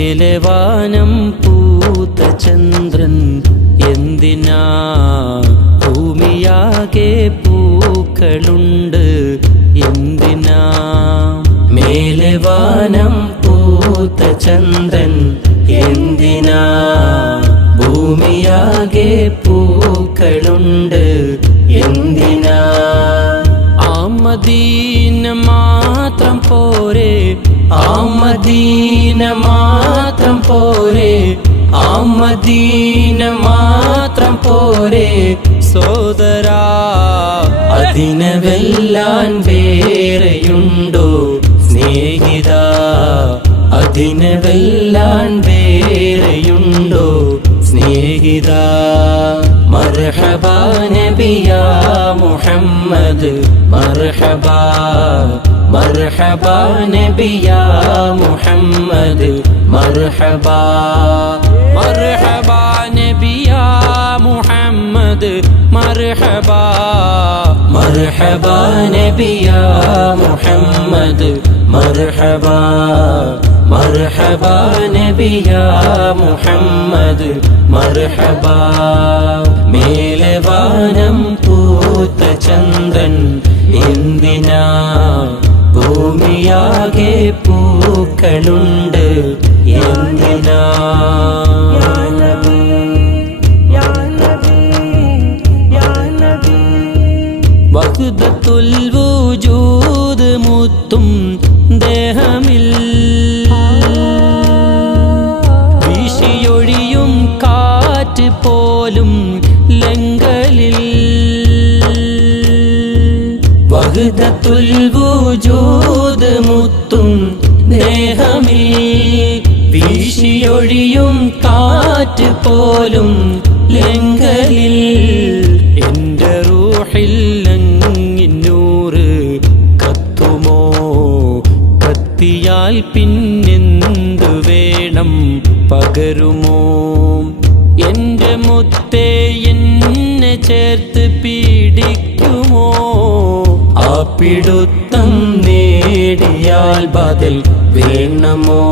മേലെ വാനം പൂത്ത ചന്ദ്രൻ എന്തിനാ ഭൂമിയാകെ പൂക്കളുണ്ട് എന്തിനാ മേലെ വാനം പൂത്ത ചന്ദ്രൻ എന്തിനാ ഭൂമിയാകെ പൂക്കളുണ്ട് എന്തിനാ ആ മദീന മാത്രം പോരെ ആ മദീന മാത്രം പോരെ ആ മദീന മാത്രം പോരെ സോദരാ അതിനെ വെല്ലാൻ വേറെയുണ്ടോ സ്നേഹിത അതിനെ വെല്ലാൻ വേറെയുണ്ടോ സ്നേഹിത മർഹബാ നബിയാ മുഹമ്മദ് മർഹബാ മർഹബാ നബിയാ മുഹമ്മദ് മർഹബാ മർഹബാ നബിയാ മുഹമ്മദ് മർഹബാ മർഹബാ നബിയാ മുഹമ്മദ് മർഹബാ മർഹബാ നബിയാ മുഹമ്മദ് മർഹബാ മേലെ വാനം പൂത്ത ചന്ദ്രൻ എന്തിനാ ഭൂമിയാകെ പൂക്കളുണ്ട് എന്തിനാ വഹ്ദത്തുൽ വജൂദ് മുത്തും ദേഹമിൽ വീശിയൊഴിയും കാറ്റ് പോലും ലങ്കലിൽ വഹ്ദത്തുൽ വജൂദ് മുത്തും ദേഹമിൽ വീശിയൊഴിയും കാറ്റ് പോലും ലങ്കലിൽ എന്റെ റൂഹിൽ അങ്ങിന്നൂറ് കത്തുമോ കത്തിയാൽ പിന്നെന്തു വേണം പകരുമോ എന്റെ മുത്തേ എന്നെ ചേർത്ത് പീഡിക്കുമോ ആ പിടുത്തം നേടിയാൽ ബദൽ വേണമോ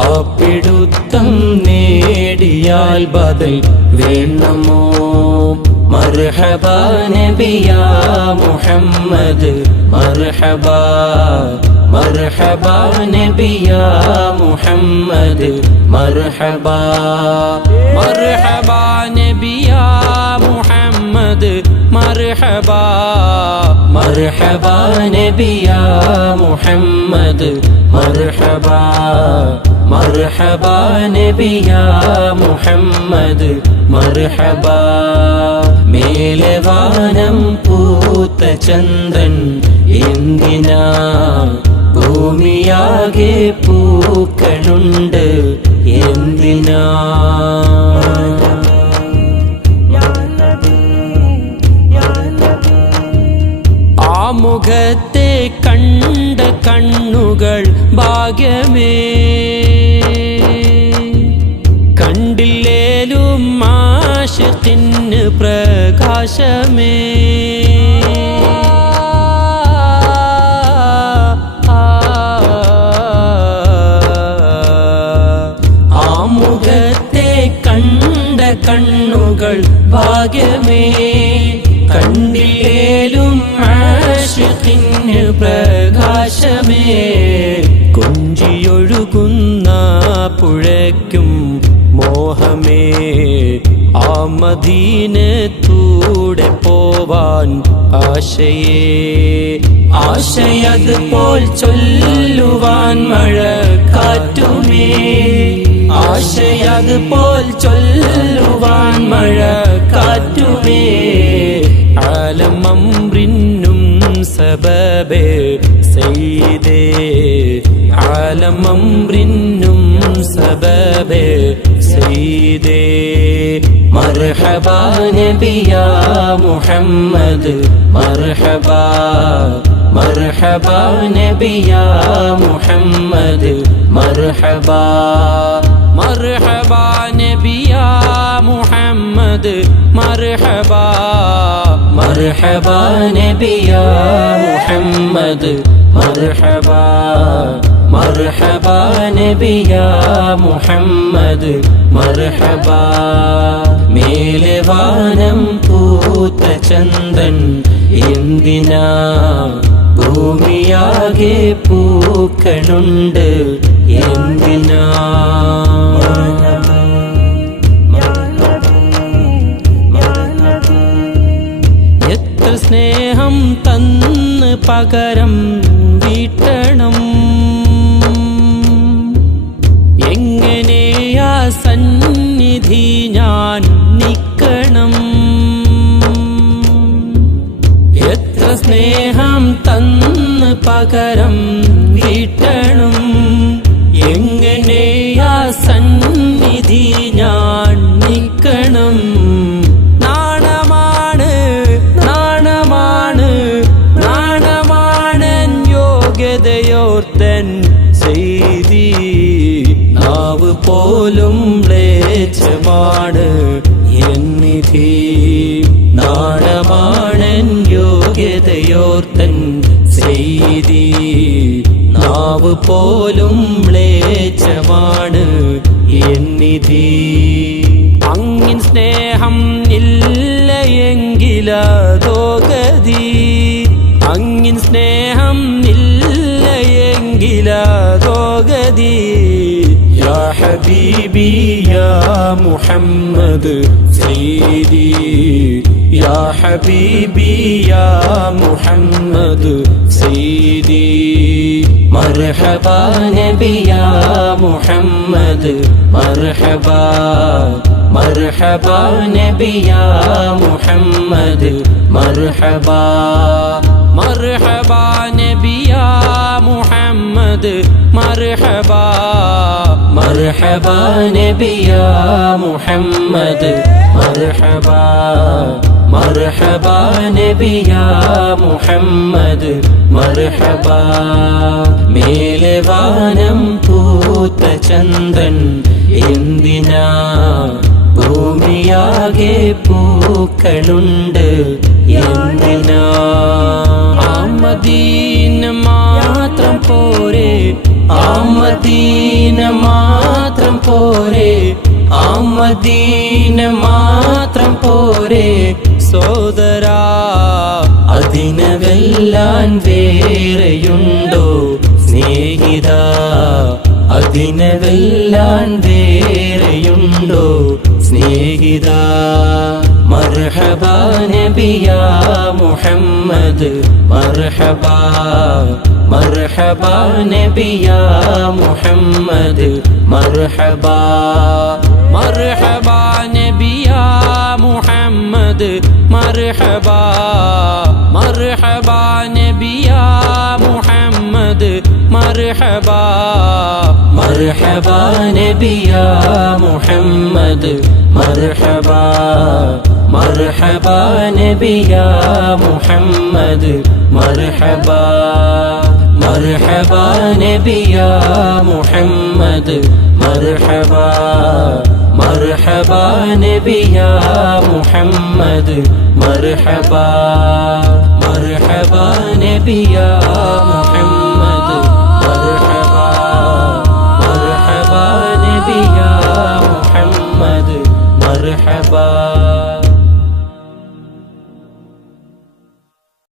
ആ പിടുത്തം നേടിയാൽ ബദൽ വേണമോ മർഹബാ നബിയാ മുഹമ്മദ് മർഹബാ മർഹബാ നബിയാ മുഹമ്മദ് മർഹബാ മർഹബാ നബിയാ മുഹമ്മദ് മർഹബാ മർഹബാ നബിയാ മുഹമ്മദ് മർഹബാ മർഹബാ നബിയാ മുഹമ്മദ് മർഹബാ മേലെ വാനം പൂത്ത ചന്ദ്രൻ എന്തിനാ ഭൂമിയാകെ പൂക്കളുണ്ട് എന്തിനാ ആ മുഖത്തെ കണ്ട കണ്ണുകൾ ഭാഗ്യമേ കണ്ടില്ലേലും ആശിഖിന് പ്രകാശമേ ആ മുഖത്തെ കണ്ട കണ്ണുകൾ ഭാഗ്യമേ കണ്ടില്ലേലും ആശിഖിന് പ്രകാശമേ കൊഞ്ചിയൊഴുകുന്ന പുഴയ്ക്കും മോഹമേ ആ മദീനത്തൂടെ പോവാൻ ആശയേ ആശയത് പോൽ ചൊല്ലുവാൻ മഴ കാറ്റുമേ ആശയത് പോൽ ചൊല്ലുവാൻ മഴ കാറ്റുമേ ആലം അംറിനും സബബേ സയ്യിദേ ആലം അംറിനും സബബേ സയ്യിദേ മർഹബാ നബിയാ മുഹമ്മദ് മർഹബാ മർഹബാ നബിയാ മുഹമ്മദ് മർഹബാ മർഹബാ നബിയാ മുഹമ്മദ് മുഹമ്മദ് മർഹബാ മർഹബാ നബി യാ മുഹമ്മദ് മർഹബാ മർഹബാ നബി യാ മുഹമ്മദ് മർഹബാ മേലെ വാനം പൂത്ത ചന്ദൻ എന്തിനാ ഭൂമിയാകെ പൂക്കളുണ്ട് എന്തിനാ എത്ര സ്നേഹം തന്ന് പകരം വീട്ടണം എങ്ങനെയാ സന്നിധി ഞാൻ നിക്കണം എത്ര സ്നേഹം തന്ന് പകരം വീട്ടണം എങ്ങനെയാ സന്നിധി ഞാൻ നിക്കണം നാണമാണ് നാണമാണ് നാണമാണൻ യോഗ്യതയോർത്തൻ ചെയ്തി നാവ് പോലും മ്ലേച്ഛമാണ് എന്നിധി നാണമാണൻ യോഗ്യതയോർത്തൻ ചെയ്തി നാവ് പോലും മ്ലേച്ഛമാണ് എന്നിധി അങ്ങിൻ സ്നേഹം ഇല്ല എങ്കിലതോ ഗതി അങ്ങിൻ സ്നേഹം ഇല്ല എങ്കിലതോ ഗതി യാ ഹബീബി യാ മുഹമ്മദ് സയ്യിദി യാ ഹബീബി യാ മുഹമ്മദ് സയ്യിദി മർഹബാ നബി യാ മുഹമ്മദ് മർഹബാ മർഹബാ നബി യാ മുഹമ്മദ് മർഹബാ മർഹബാ നബി യാ മുഹമ്മദ് മർഹബാ മർഹബാ നബി യാ മുഹമ്മദ് മർഹബാ മർഹബാ നബി യാ മുഹമ്മദ് മർഹബാ മേലെ വാനം പൂത്ത ചന്ദൻ എന്തിനാ ഭൂമിയാകെ പൂക്കളുണ്ട് എന്തിനാ ആമദീന മാത്രം പോരെ ആമദീന മാത്രം പോരെ ആമദീന മാത്രം പോരെ സോദരാ അതിനെ വെല്ലാൻ വേറെയുണ്ടോ സ്നേഹിത അതിനെ വെല്ലാൻ വേറെയുണ്ടോ സ്നേഹിത മർഹബാ നബി യാ മുഹമ്മദ് മർഹബാ മർഹബാ നബി യാ മുഹമ്മദ് മർഹബാ മർഹബാ നബി യാ മുഹമ്മദ് മർഹബാ മർഹബാ നബി യാ മുഹമ്മദ് മർഹബാ മർഹബാ നബി യാ മുഹമ്മദ് മർഹബാ മർഹബാ നബി യാ മുഹമ്മദ് മർഹബാ മർഹബാ നബി യാ മുഹമ്മദ് മർഹബാ മർഹബാ നബി യാ മുഹമ്മദ് മർഹബാ മർഹബാ നബി യാ മുഹമ്മദ് മർഹബാ മർഹബാ നബി യാ മുഹമ്മദ് മർഹബാ